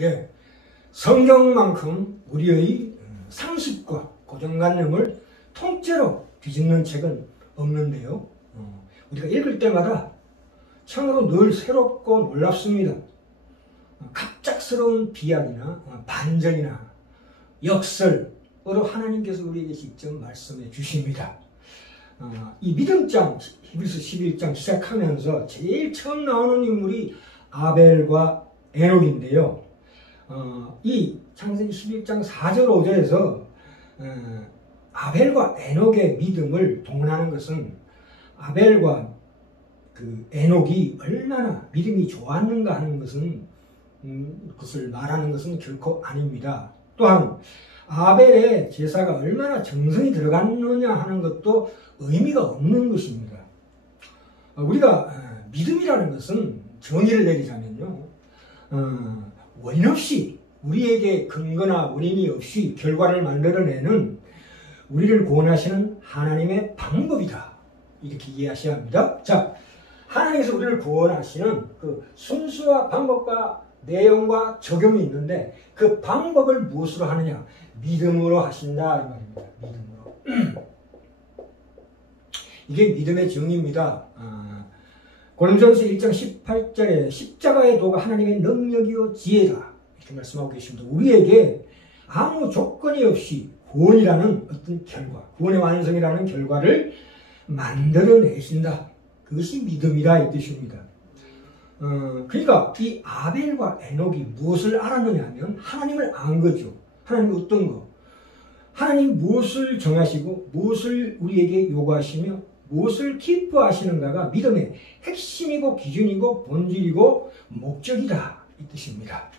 예, 성경만큼 우리의 상식과 고정관념을 통째로 뒤집는 책은 없는데요. 우리가 읽을 때마다 참으로 늘 새롭고 놀랍습니다. 갑작스러운 비약이나 반전이나 역설으로 하나님께서 우리에게 직접 말씀해 주십니다. 이 믿음장 히브리서 11장 시작하면서 제일 처음 나오는 인물이 아벨과 에녹인데요. 이 창세기 11장 4절 5절에서 아벨과 에녹의 믿음을 동원하는 것은 아벨과 그 에녹이 얼마나 믿음이 좋았는가 하는 것은 그것을 말하는 것은 결코 아닙니다. 또한 아벨의 제사가 얼마나 정성이 들어갔느냐 하는 것도 의미가 없는 것입니다. 우리가 믿음이라는 것은 정의를 내리자면요, 원인 없이 우리에게 근거나 원인이 없이 결과를 만들어내는 우리를 구원하시는 하나님의 방법이다, 이렇게 이해하셔야 합니다. 자, 하나님께서 우리를 구원하시는 그 순수와 방법과 내용과 적용이 있는데 그 방법을 무엇으로 하느냐? 믿음으로 하신다, 이 말입니다. 믿음으로. 이게 믿음의 정의입니다. 고린도전서 1장 18절에 십자가의 도가 하나님의 능력이요 지혜다, 이렇게 말씀하고 계십니다. 우리에게 아무 조건이 없이 구원이라는 어떤 결과, 구원의 완성이라는 결과를 만들어내신다. 그것이 믿음이다, 이 뜻입니다. 그러니까 이 아벨과 에녹이 무엇을 알았느냐 하면 하나님을 안 거죠. 하나님 어떤 거? 하나님 무엇을 정하시고 무엇을 우리에게 요구하시며 무엇을 기뻐하시는가가 믿음의 핵심이고 기준이고 본질이고 목적이다, 이 뜻입니다.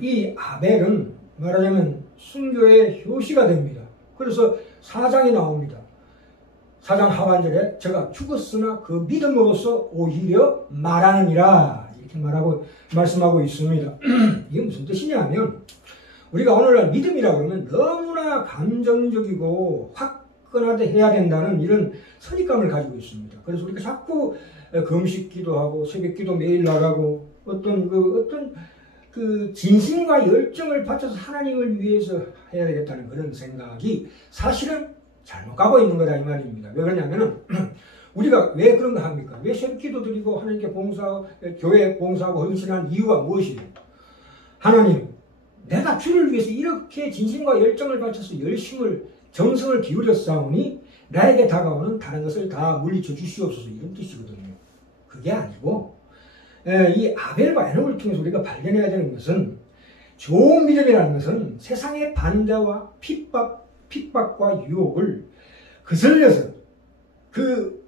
이 아벨은 말하자면 순교의 효시가 됩니다. 그래서 4장이 나옵니다. 4장 하반절에 제가 죽었으나 그 믿음으로써 오히려 말하느니라, 이렇게 말씀하고 있습니다. 이게 무슨 뜻이냐면 우리가 오늘날 믿음이라고 하면 너무나 감정적이고 화끈하게 해야 된다는 이런 선입감을 가지고 있습니다. 그래서 우리가 자꾸 금식 기도하고 새벽 기도 매일 나가고 어떤 그 진심과 열정을 바쳐서 하나님을 위해서 해야 되겠다는 그런 생각이 사실은 잘못 가고 있는 거다, 이 말입니다. 왜 그러냐면은 우리가 왜 그런 거 합니까? 왜 새벽 기도 드리고 하나님께 봉사하고 교회 봉사하고 헌신한 이유가 무엇이에요? 하나님, 내가 주를 위해서 이렇게 진심과 열정을 바쳐서 정성을 기울였사오니 나에게 다가오는 다른 것을 다 물리쳐 주시옵소서, 이런 뜻이거든요. 그게 아니고 이 아벨과 에녹을 통해서 우리가 발견해야 되는 것은 좋은 믿음이라는 것은 세상의 반대와 핍박과 유혹을 거슬려서 그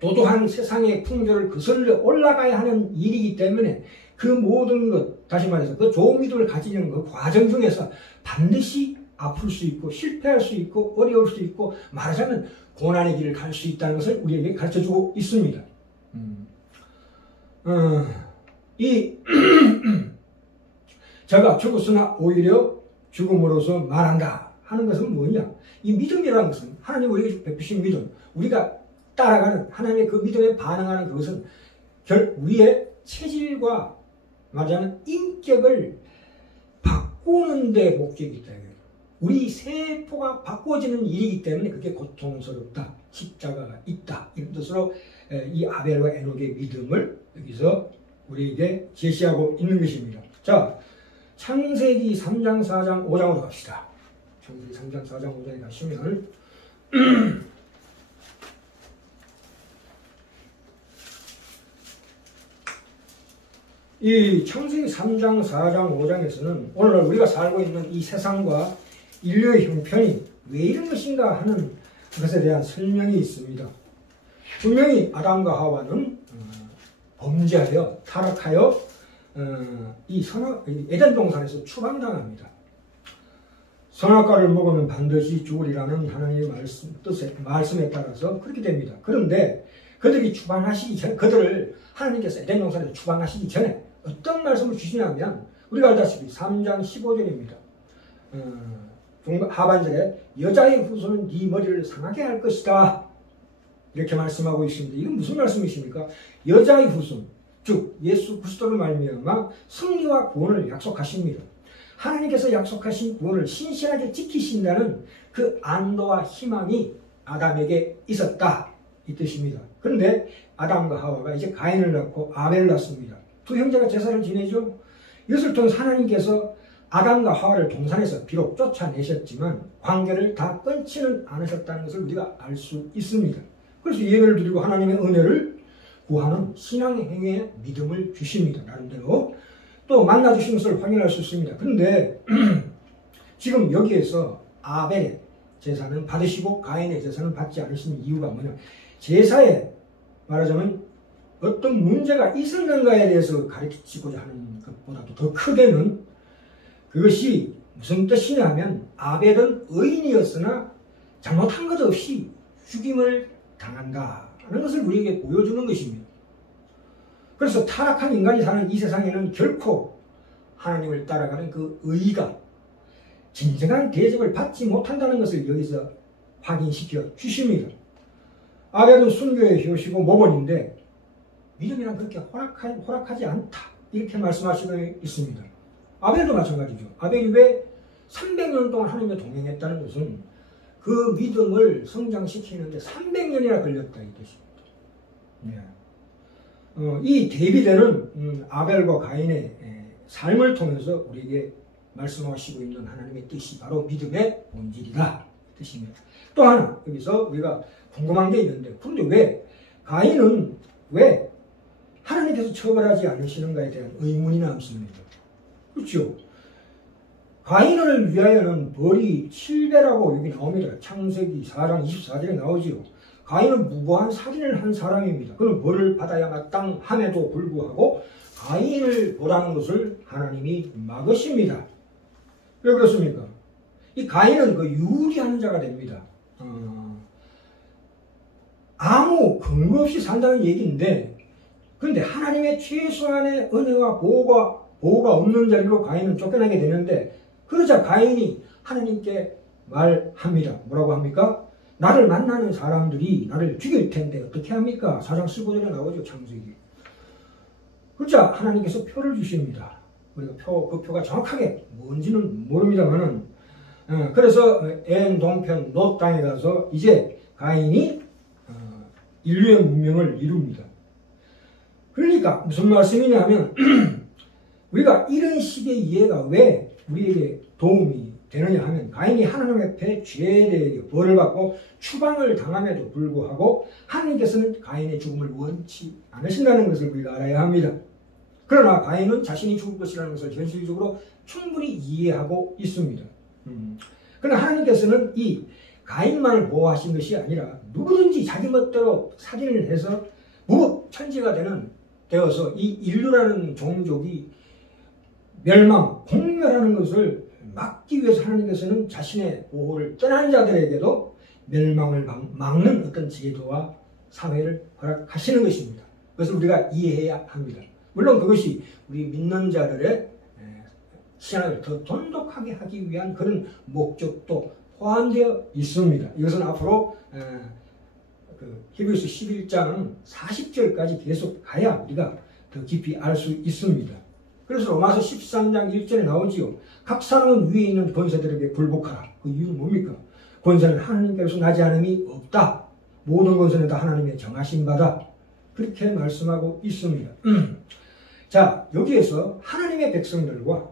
도도한 세상의 풍조를 거슬려 올라가야 하는 일이기 때문에 그 모든 것, 다시 말해서 그 좋은 믿음을 가지려는 그 과정 중에서 반드시 아플 수 있고 실패할 수 있고 어려울 수 있고 말하자면 고난의 길을 갈 수 있다는 것을 우리에게 가르쳐주고 있습니다. 제가 죽었으나 오히려 죽음으로써 말한다 하는 것은 뭐냐? 이 믿음이라는 것은 하나님 우리에게 베푸신 믿음, 우리가 따라가는 하나님의 그 믿음에 반응하는 그것은 우리의 체질과 말하자면 인격을 바꾸는 데 목적이 있다. 우리 세포가 바꿔지는 일이기 때문에 그게 고통스럽다, 십자가가 있다, 이런 뜻으로 이 아벨과 에녹의 믿음을 여기서 우리에게 제시하고 있는 것입니다. 자, 창세기 3장, 4장, 5장으로 갑시다. 창세기 3장, 4장, 5장에 가시면 이 창세기 3장, 4장, 5장에서는 오늘날 우리가 살고 있는 이 세상과 인류의 형편이 왜 이런 것인가 하는 것에 대한 설명이 있습니다. 분명히 아담과 하와는 범죄하여 타락하여 이 에덴 동산에서 추방당합니다. 선악과를 먹으면 반드시 죽으리라는 하나님의 말씀에 따라서 그렇게 됩니다. 그런데 그들이 추방하시기 전, 그들을 하나님께서 에덴 동산에서 추방하시기 전에 어떤 말씀을 주시냐면 우리가 알다시피 3장 15절입니다. 하반절에 여자의 후손은 네 머리를 상하게 할 것이다, 이렇게 말씀하고 있습니다. 이건 무슨 말씀이십니까? 여자의 후손, 즉 예수 그리스도를 말미암아 승리와 구원을 약속하십니다. 하나님께서 약속하신 구원을 신실하게 지키신다는 그 안도와 희망이 아담에게 있었다 이 뜻입니다. 그런데 아담과 하와가 이제 가인을 낳고 아벨을 낳습니다. 두 형제가 제사를 지내죠. 이것을 통해 하나님께서 아담과 하와를 동산에서 비록 쫓아내셨지만 관계를 다 끊지는 않으셨다는 것을 우리가 알 수 있습니다. 그래서 예배를 드리고 하나님의 은혜를 구하는 신앙의 행위에 믿음을 주십니다. 나름대로 또 만나주신 것을 확인할 수 있습니다. 그런데 지금 여기에서 아벨의 제사는 받으시고 가인의 제사는 받지 않으신 이유가 뭐냐, 제사에 말하자면 어떤 문제가 있었는가에 대해서 가르치고자 하는 것보다도 더 크게는 그것이 무슨 뜻이냐면 아벨은 의인이었으나 잘못한 것 없이 죽임을 당한다는 것을 우리에게 보여주는 것입니다. 그래서 타락한 인간이 사는 이 세상에는 결코 하나님을 따라가는 그 의의가 진정한 대접을 받지 못한다는 것을 여기서 확인시켜 주십니다. 아벨은 순교의 효시고 모본인데 믿음이란 그렇게 호락하지 않다 이렇게 말씀하시고 있습니다. 아벨도 마찬가지죠. 아벨이 왜 300년 동안 하나님과 동행했다는 것은 그 믿음을 성장시키는데 300년이나 걸렸다 이 뜻입니다. 네. 이 대비되는 아벨과 가인의 삶을 통해서 우리에게 말씀하시고 있는 하나님의 뜻이 바로 믿음의 본질이다 이 뜻입니다. 또 하나 여기서 우리가 궁금한 게 있는데, 그런데 왜 가인은 왜 하나님께서 처벌하지 않으시는가에 대한 의문이 남습니다. 그렇죠? 가인을 위하여는 벌이 7배라고 여기 나옵니다. 창세기 4장 24절에 나오지요. 가인은 무고한 살인을 한 사람입니다. 그는 벌을 받아야 마땅함에도 불구하고 가인을 벌하는 것을 하나님이 막으십니다. 왜 그렇습니까? 이 가인은 그 유리한 자가 됩니다. 아무 근거 없이 산다는 얘기인데, 그런데 하나님의 최소한의 은혜와 보호가 없는 자리로 가인은 쫓겨나게 되는데, 그러자 가인이 하나님께 말합니다. 뭐라고 합니까? 나를 만나는 사람들이 나를 죽일 텐데 어떻게 합니까? 4장 15절에 나오죠, 창세기. 그러자 하나님께서 표를 주십니다. 우리가 그 표가 정확하게 뭔지는 모릅니다만은, 그래서 엔 동편 롯 땅에 가서 이제 가인이 인류의 문명을 이룹니다. 그러니까 무슨 말씀이냐 하면 우리가 이런 식의 이해가 왜 우리에게 도움이 되느냐 하면, 가인이 하나님 앞에 죄에 대해 벌을 받고 추방을 당함에도 불구하고 하나님께서는 가인의 죽음을 원치 않으신다는 것을 우리가 알아야 합니다. 그러나 가인은 자신이 죽을 것이라는 것을 현실적으로 충분히 이해하고 있습니다. 그러나 하나님께서는 이 가인만을 보호하신 것이 아니라 누구든지 자기 멋대로 살인을 해서 무법천지가 되어서 이 인류라는 종족이 멸망, 공멸하는 것을 막기 위해서 하나님께서는 자신의 보호를 떠난 자들에게도 멸망을 막는 어떤 제도와 사회를 허락하시는 것입니다. 그것을 우리가 이해해야 합니다. 물론 그것이 우리 믿는 자들의 신앙을 더 돈독하게 하기 위한 그런 목적도 포함되어 있습니다. 이것은 앞으로 히브리서 11장 40절까지 계속 가야 우리가 더 깊이 알 수 있습니다. 그래서 로마서 13장 1절에 나오지요. 각 사람은 위에 있는 권세들에게 굴복하라. 그 이유는 뭡니까? 권세는 하나님께로서 나지 않음이 없다. 모든 권세는 다 하나님의 정하신 바다. 그렇게 말씀하고 있습니다. 자, 여기에서 하나님의 백성들과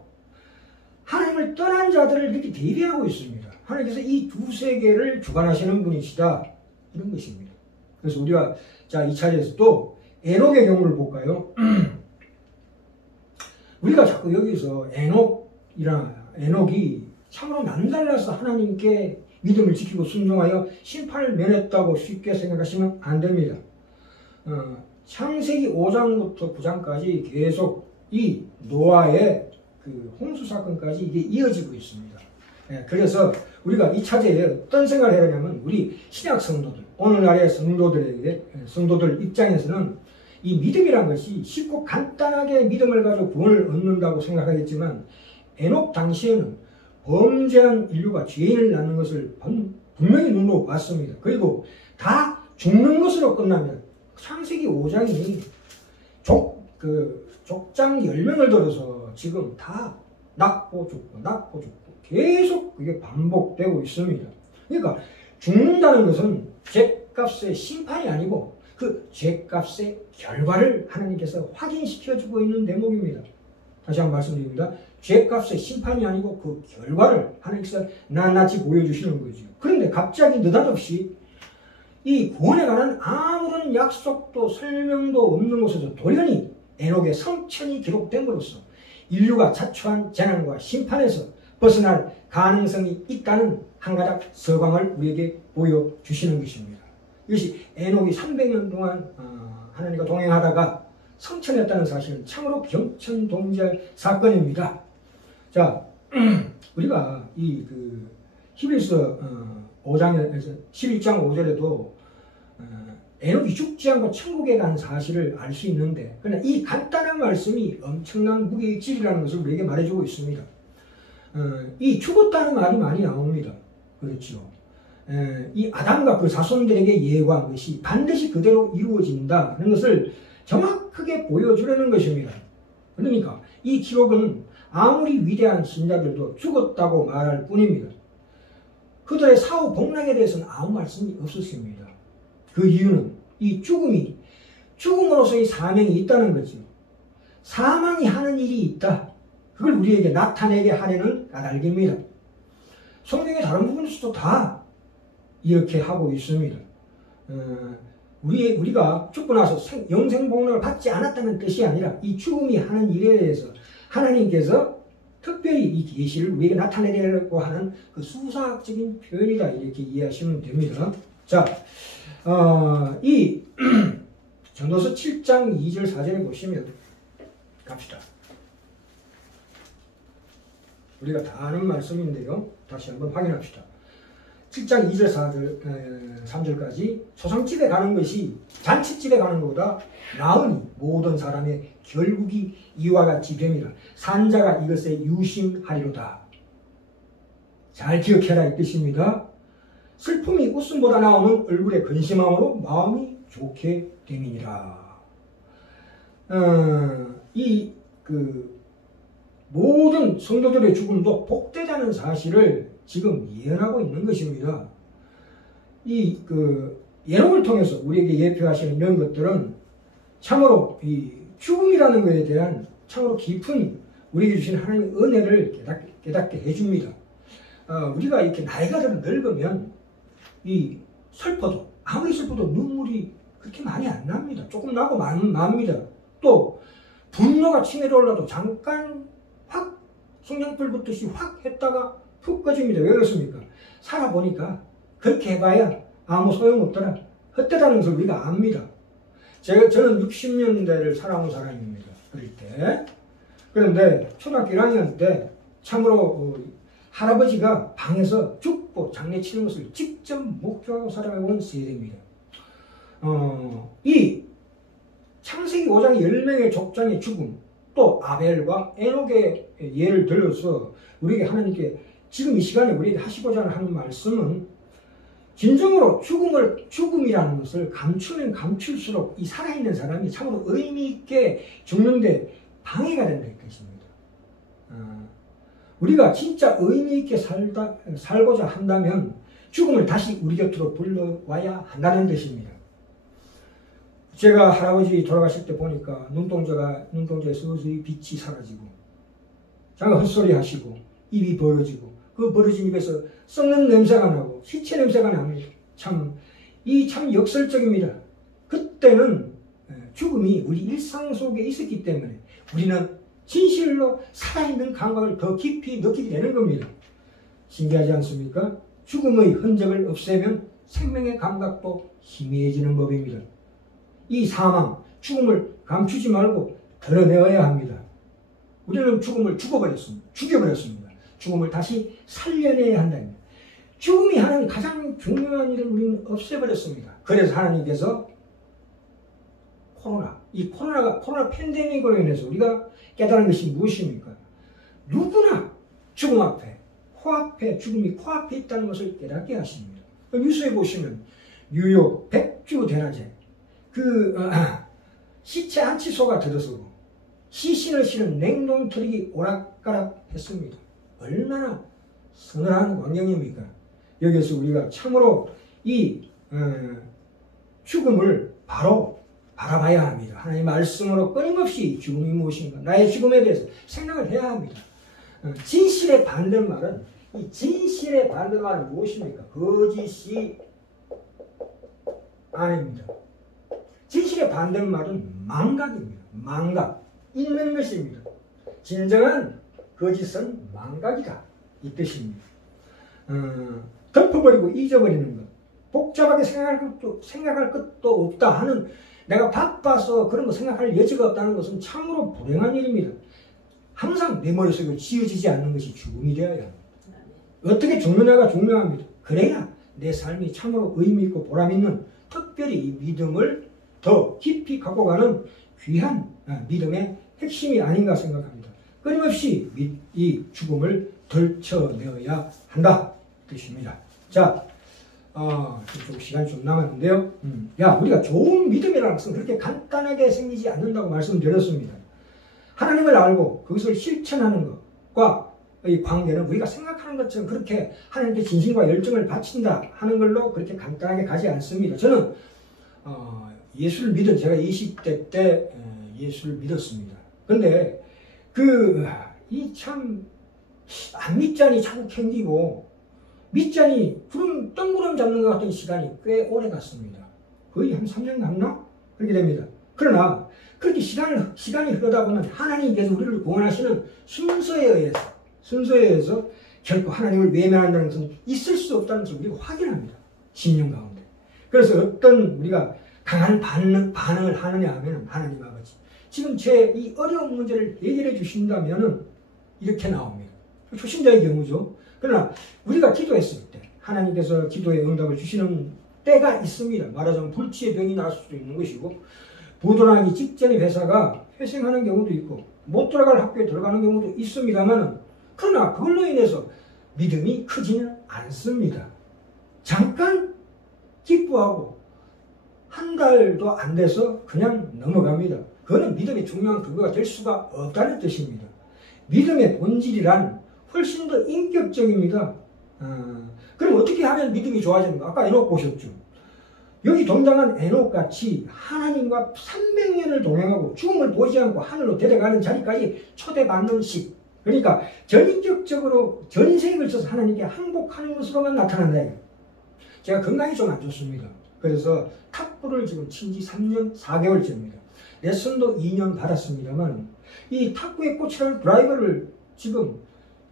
하나님을 떠난 자들을 이렇게 대비하고 있습니다. 하나님께서 이 두 세계를 주관하시는 분이시다. 이런 것입니다. 그래서 우리가 자, 이 차례에서 또 에녹의 경우를 볼까요? 우리가 자꾸 여기서 에녹이 참으로 남달라서 하나님께 믿음을 지키고 순종하여 심판을 면했다고 쉽게 생각하시면 안 됩니다. 창세기 5장부터 9장까지 계속 이 노아의 그 홍수 사건까지 이게 이어지고 있습니다. 그래서 우리가 이 차제에 어떤 생각을 해야 하냐면, 우리 신약 성도들, 오늘날의 성도들 입장에서는 이 믿음이란 것이 쉽고 간단하게 믿음을 가지고 구원을 얻는다고 생각하겠지만, 에녹 당시에는 범죄한 인류가 죄인을 낳는 것을 분명히 눈으로 봤습니다. 그리고 다 죽는 것으로 끝나면 창세기 5장이 그 족장 10명을 들어서 지금 다 낳고 죽고 계속 그게 반복되고 있습니다. 그러니까 죽는다는 것은 죄값의 심판이 아니고 그 죄값의 결과를 하나님께서 확인시켜주고 있는 대목입니다. 다시 한번 말씀드립니다. 죄값의 심판이 아니고 그 결과를 하나님께서 낱낱이 보여주시는 거죠. 그런데 갑자기 느닷없이 이 구원에 관한 아무런 약속도 설명도 없는 곳에서 돌연히 에녹의 성천이 기록됨으로써 인류가 자초한 재난과 심판에서 벗어날 가능성이 있다는 한 가닥 서광을 우리에게 보여주시는 것입니다. 이것이 에녹이 300년 동안 하나님과 동행하다가 성천했다는 사실은 참으로 경천동지할 사건입니다. 자, 우리가 히브리서 5장에서 11장 5절에도 에녹이 죽지 않고 천국에 간 사실을 알 수 있는데, 그러나 이 간단한 말씀이 엄청난 무게의 질이라는 것을 우리에게 말해주고 있습니다. 이 죽었다는 말이 많이 나옵니다. 그렇죠. 이 아담과 그 자손들에게 예고한 것이 반드시 그대로 이루어진다는 것을 정확하게 보여주려는 것입니다. 그러니까 이 기록은 아무리 위대한 신자들도 죽었다고 말할 뿐입니다. 그들의 사후 복락에 대해서는 아무 말씀이 없었습니다. 그 이유는 이 죽음으로서의 사명이 있다는 거죠. 사망이 하는 일이 있다. 그걸 우리에게 나타내게 하려는 까닭입니다. 성경의 다른 부분에서도 다 이렇게 하고 있습니다. 우리가 죽고 나서 영생복락을 받지 않았다는 뜻이 아니라 이 죽음이 하는 일에 대해서 하나님께서 특별히 이 계시를 우리에게 나타내려고 하는 그 수사학적인 표현이다, 이렇게 이해하시면 됩니다. 자, 이 전도서 7장 2절 4절에 보시면 갑시다. 우리가 다 아는 말씀인데요. 다시 한번 확인합시다. 7장 2절 4절 3절까지 소상집에 가는 것이 잔치집에 가는 것보다 나으니 모든 사람의 결국이 이와 같이 됨이라. 산자가 이것에 유심하리로다. 잘 기억해라 이 뜻입니다. 슬픔이 웃음보다 나오면 얼굴에 근심함으로 마음이 좋게 됨이니라. 모든 성도들의 죽음도 복되다는 사실을 지금 예언하고 있는 것입니다. 예언을 통해서 우리에게 예표하시는 이런 것들은 참으로 이 죽음이라는 것에 대한 참으로 깊은 우리에게 주신 하나님의 은혜를 깨닫게 해줍니다. 우리가 이렇게 나이가 늙으면 아무리 슬퍼도 눈물이 그렇게 많이 안 납니다. 조금 나고 맙니다. 또 분노가 치밀어 올라도 잠깐 확 성냥불 붙듯이 확 했다가 푹 꺼집니다. 왜 그렇습니까? 살아보니까 그렇게 해봐야 아무 소용없더라. 헛되다는 것을 우리가 압니다. 저는 60년대를 살아온 사람입니다. 그럴 때. 그런데 초등학교 1학년 때 참으로 할아버지가 방에서 죽고 장례치는 것을 직접 목격하고 살아온 세대입니다. 이 창세기 5장 10명의 족장의 죽음, 또 아벨과 에녹의 예를 들어서 우리에게 하나님께 지금 이 시간에 우리에게 하시고자 하는 말씀은 진정으로 죽음이라는 것을 감추면 감출수록 이 살아있는 사람이 참으로 의미있게 죽는데 방해가 된다는 것입니다. 우리가 진짜 의미있게 살고자 한다면 죽음을 다시 우리 곁으로 불러와야 한다는 뜻입니다. 제가 할아버지 돌아가실 때 보니까 눈동자에 서서히 빛이 사라지고, 자가 헛소리 하시고, 입이 벌어지고, 그 벌어진 입에서 썩는 냄새가 나고, 시체 냄새가 납니다. 참 역설적입니다. 그때는 죽음이 우리 일상 속에 있었기 때문에 우리는 진실로 살아있는 감각을 더 깊이 느끼게 되는 겁니다. 신기하지 않습니까? 죽음의 흔적을 없애면 생명의 감각도 희미해지는 법입니다. 이 사망, 죽음을 감추지 말고 드러내어야 합니다. 우리는 죽음을 죽여버렸습니다. 죽음을 다시 살려내야 한답니다. 죽음이 하는 가장 중요한 일을 우리는 없애버렸습니다. 그래서 하나님께서 코로나 팬데믹으로 인해서 우리가 깨달은 것이 무엇입니까? 누구나 죽음 앞에, 죽음이 코앞에 있다는 것을 깨닫게 하십니다. 뉴스에 보시면 뉴욕 백주 대낮에 시체 안치소가 들어서고 시신을 실은 냉동틀이 오락가락 했습니다. 얼마나 서늘한 광경입니까? 여기서 우리가 참으로 이 죽음을 바로 바라봐야 합니다. 하나님의 말씀으로 끊임없이 죽음이 무엇인가, 나의 죽음에 대해서 생각을 해야 합니다. 진실의 반대말은, 이 진실의 반대말은 무엇입니까? 거짓이 아닙니다. 진실의 반대말은 망각입니다. 망각, 있는 것입니다. 진정한 거짓은 망각이다, 이 뜻입니다. 덮어버리고 잊어버리는 것, 복잡하게 생각할 것도 없다 하는, 내가 바빠서 그런 거 생각할 여지가 없다는 것은 참으로 불행한 일입니다. 항상 내 머릿속에 지어지지 않는 것이 죽음이 되어야 합니다. 어떻게 죽느냐가 중요합니다. 그래야 내 삶이 참으로 의미 있고 보람 있는, 특별히 이 믿음을 더 깊이 갖고 가는 귀한 믿음의 핵심이 아닌가 생각합니다. 끊임없이 이 죽음을 덜쳐내어야 한다 뜻입니다. 자, 좀 시간이 좀 남았는데요. 우리가 좋은 믿음이라는 것은 그렇게 간단하게 생기지 않는다고 말씀드렸습니다. 하나님을 알고 그것을 실천하는 것과 이 관계는 우리가 생각하는 것처럼 그렇게 하나님께 진심과 열정을 바친다 하는 걸로 그렇게 간단하게 가지 않습니다. 저는 예수를 믿은, 제가 20대 때 예수를 믿었습니다. 근데 이 참 안 믿자니 자꾸 캥기고 믿자니 뜬구름 잡는 것 같은 시간이 꽤 오래 갔습니다. 거의 한 3년 갔나? 그렇게 됩니다. 그러나 그렇게 시간이 흐르다 보면 하나님께서 우리를 구원하시는 순서에 의해서 결코 하나님을 외면한다는 것은 있을 수 없다는 것을 우리가 확인합니다. 10년 가운데. 그래서 어떤 우리가 강한 반응을 하느냐 하면, 하나님 아버지, 지금 제 이 어려운 문제를 해결해 주신다면 이렇게 나옵니다. 초신자의 경우죠. 그러나 우리가 기도했을 때 하나님께서 기도의 응답을 주시는 때가 있습니다. 말하자면 불치의 병이 날 수도 있는 것이고, 부도나기 직전에 회사가 회생하는 경우도 있고, 못 들어갈 학교에 들어가는 경우도 있습니다만, 그러나 그걸로 인해서 믿음이 크지는 않습니다. 잠깐 기뻐하고 한 달도 안 돼서 그냥 넘어갑니다. 그거는 믿음의 중요한 근거가 될 수가 없다는 뜻입니다. 믿음의 본질이란 훨씬 더 인격적입니다. 그럼 어떻게 하면 믿음이 좋아지는가? 아까 에녹 보셨죠? 여기 동장한 에녹같이 하나님과 300년을 동행하고 죽음을 보지 않고 하늘로 데려가는 자리까지 초대받는 식. 그러니까 전인격적으로 전생에 걸쳐서 하나님께 항복하는 것으로만 나타난다. 제가 건강이 좀 안 좋습니다. 그래서 탁구를 지금 친 지 3년 4개월째입니다. 레슨도 2년 받았습니다만, 이 탁구의 꽃이라는 드라이버를 지금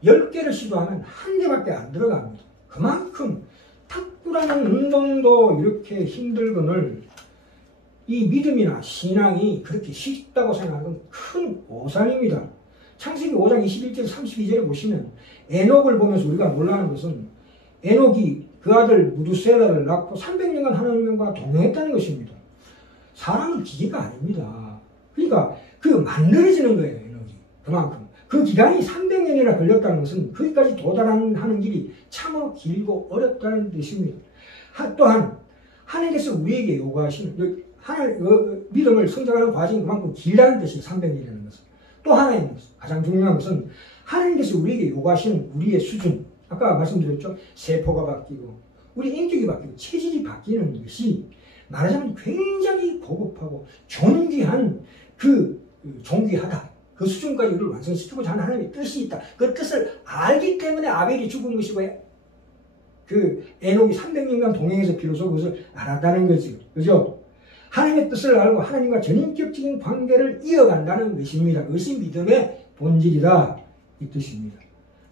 10개를 시도하면 한 개밖에 안 들어갑니다. 그만큼 탁구라는 운동도 이렇게 힘들거늘 이 믿음이나 신앙이 그렇게 쉽다고 생각하는 건 큰 오산입니다. 창세기 5장 21절 32절에 보시면 에녹을 보면서 우리가 놀라는 것은 에녹이 그 아들 무두셀라를 낳고 300년간 하나님과 동행했다는 것입니다. 사람은 기계가 아닙니다. 그러니까 만들어지는 거예요, 에녹이. 그만큼. 그 기간이 300년이나 걸렸다는 것은 거기까지 도달하는 길이 참으로 길고 어렵다는 뜻입니다. 또한 하나님께서 우리에게 요구하시는 믿음을 성장하는 과정이 그만큼 길다는 뜻이에요. 300년이라는 것은. 또 하나의 가장 중요한 것은 하나님께서 우리에게 요구하시는 우리의 수준. 아까 말씀드렸죠. 세포가 바뀌고 우리 인격이 바뀌고 체질이 바뀌는 것이 말하자면 굉장히 고급하고 존귀한 존귀하다. 그 수준까지 우리를 완성시키고자 하는 하나님의 뜻이 있다. 그 뜻을 알기 때문에 아벨이 죽은 것이고 에녹이 300년간 동행해서 비로소 그것을 알았다는 거죠. 그죠? 하나님의 뜻을 알고 하나님과 전인격적인 관계를 이어간다는 것입니다. 그것이 믿음의 본질이다. 이 뜻입니다.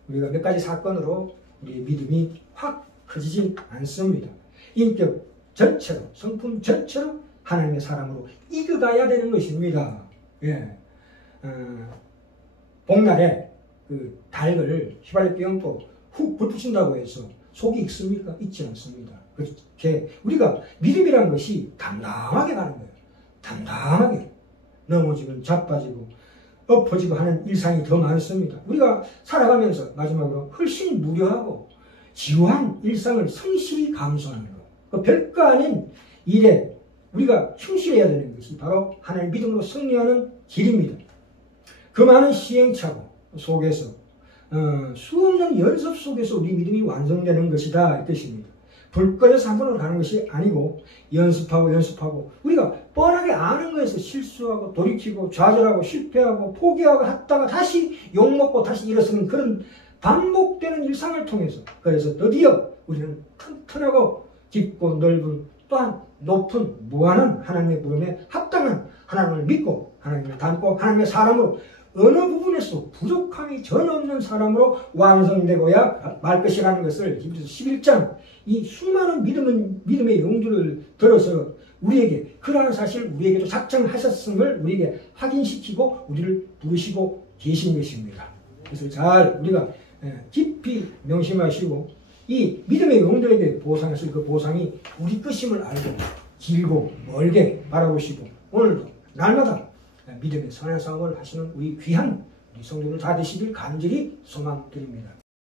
우리가 몇 가지 사건으로 우리의 믿음이 확 커지진 않습니다. 인격 전체로, 성품 전체로 하나님의 사람으로 이겨가야 되는 것입니다. 예. 복날에 닭을 휘발유 껴안고 훅 불 붙인다고 해서 속이 익습니까? 익지 않습니다. 그렇게 우리가 믿음이라는 것이 담담하게 가는 거예요. 담담하게. 넘어지고 자빠지고 엎어지고 하는 일상이 더 많습니다. 우리가 살아가면서 마지막으로 훨씬 무료하고 지루한 일상을 성실히 감수하는 것. 그 별거 아닌 일에 우리가 충실해야 되는 것이 바로 하나님의 믿음으로 승리하는 길입니다. 그 많은 시행착오 속에서 수없는 연습 속에서 우리 믿음이 완성되는 것이다 이 뜻입니다. 불 꺼져서 한 번으로 가는 것이 아니고 연습하고 우리가 뻔하게 아는 거에서 실수하고 돌이키고 좌절하고 실패하고 포기하고 했다가 다시 욕먹고 다시 일어서는 그런 반복되는 일상을 통해서 그래서 드디어 우리는 튼튼하고 깊고 넓은 또한 높은 무한한 하나님의 부름에 합당한 하나님을 믿고 하나님을 닮고 하나님의 사람으로 어느 부분에서 부족함이 전혀 없는 사람으로 완성되고야 말 것이라는 것을 히브리서 11장 이 수많은 믿음의 용도를 들어서 우리에게 그러한 사실 우리에게도 작정하셨음을 우리에게 확인시키고 우리를 부르시고 계신 것입니다. 그래서 잘 우리가 깊이 명심하시고 이 믿음의 용도에게 보상했을 그 보상이 우리 것임을 알고 길고 멀게 바라보시고 오늘도 날마다 믿음의 선한 싸움을 하시는 우리 귀한 우리 성도들 다 되시길 간절히 소망드립니다.